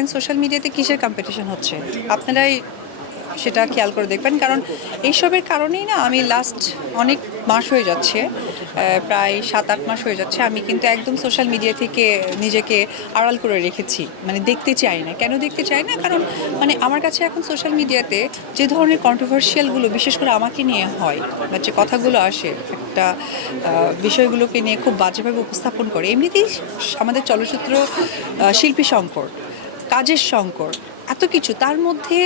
দেখেন সোশ্যাল মিডিয়াতে কিসের কম্পিটিশন হচ্ছে আপনারাই সেটা খেয়াল করে দেখবেন, কারণ এইসবের কারণেই না আমি লাস্ট অনেক মাস হয়ে যাচ্ছে, প্রায় 7-8 মাস হয়ে যাচ্ছে আমি কিন্তু একদম সোশ্যাল মিডিয়া থেকে নিজেকে আড়াল করে রেখেছি। মানে দেখতে চাই না। কেন দেখতে চাই না? কারণ মানে আমার কাছে এখন সোশ্যাল মিডিয়াতে যে ধরনের কন্ট্রোভার্সিয়ালগুলো বিশেষ করে আমাকে নিয়ে হয় বা যে কথাগুলো আসে একটা বিষয়গুলোকে নিয়ে খুব বাজেভাবে উপস্থাপন করে, এমনিতেই আমাদের চলচ্চিত্র শিল্পী সংকট, কাজের সংকট, এত কিছু তার মধ্যে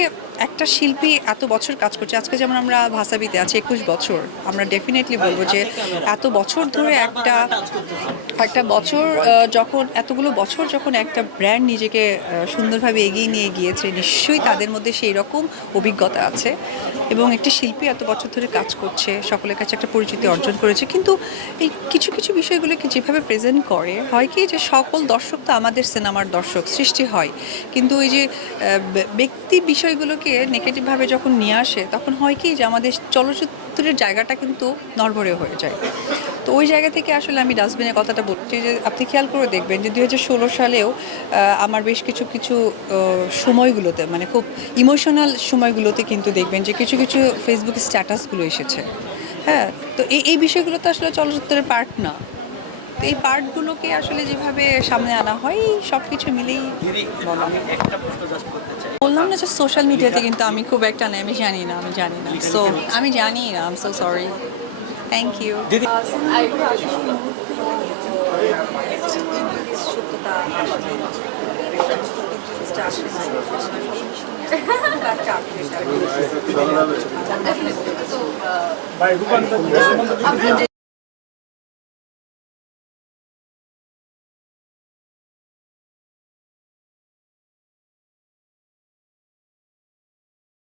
একটা শিল্পী এত বছর কাজ করছে। আজকে যেমন আমরা ভাসাবিতে আছি 21 বছর, আমরা ডেফিনেটলি বলবো যে এত বছর ধরে একটা একটা বছর যখন এতগুলো বছর যখন একটা ব্র্যান্ড নিজেকে সুন্দরভাবে এগিয়ে নিয়ে গিয়েছে, নিশ্চয়ই তাদের মধ্যে সেই রকম অভিজ্ঞতা আছে এবং একটি শিল্পী এত বছর ধরে কাজ করছে, সকলের কাছে একটা পরিচিতি অর্জন করেছে। কিন্তু এই কিছু কিছু বিষয়গুলোকে যেভাবে প্রেজেন্ট করে হয় কি যে সকল দর্শক তো আমাদের সিনেমার দর্শক সৃষ্টি হয়, কিন্তু ওই যে ব্যক্তি বিষয়গুলোকে নেগেটিভভাবে যখন নিয়ে আসে তখন হয় কি যে আমাদের চলচ্চিত্রের জায়গাটা কিন্তু নড়বড়ে হয়ে যায়। তো ওই জায়গা থেকে আসলে আমি ডাস্টবিনের কথাটা বলছি যে আপনি খেয়াল করে দেখবেন যে 2016 সালেও আমার বেশ কিছু কিছু সময়গুলোতে মানে খুব ইমোশনাল সময়গুলোতে কিন্তু দেখবেন যে কিছু কিছু ফেসবুক স্ট্যাটাসগুলো এসেছে। হ্যাঁ, তো এই বিষয়গুলো তো আসলে চলচ্চিত্রের পার্ট না। তো এই পার্টগুলোকে আসলে যেভাবে সামনে আনা হয় সব কিছু মিলেই বলা হয়। বললাম না যে সোশ্যাল মিডিয়াতে কিন্তু আমি খুব একটা নেই, আমি জানি না, সো আমি জানি না, I am so sorry. Thank you. ভাই রূপান্তর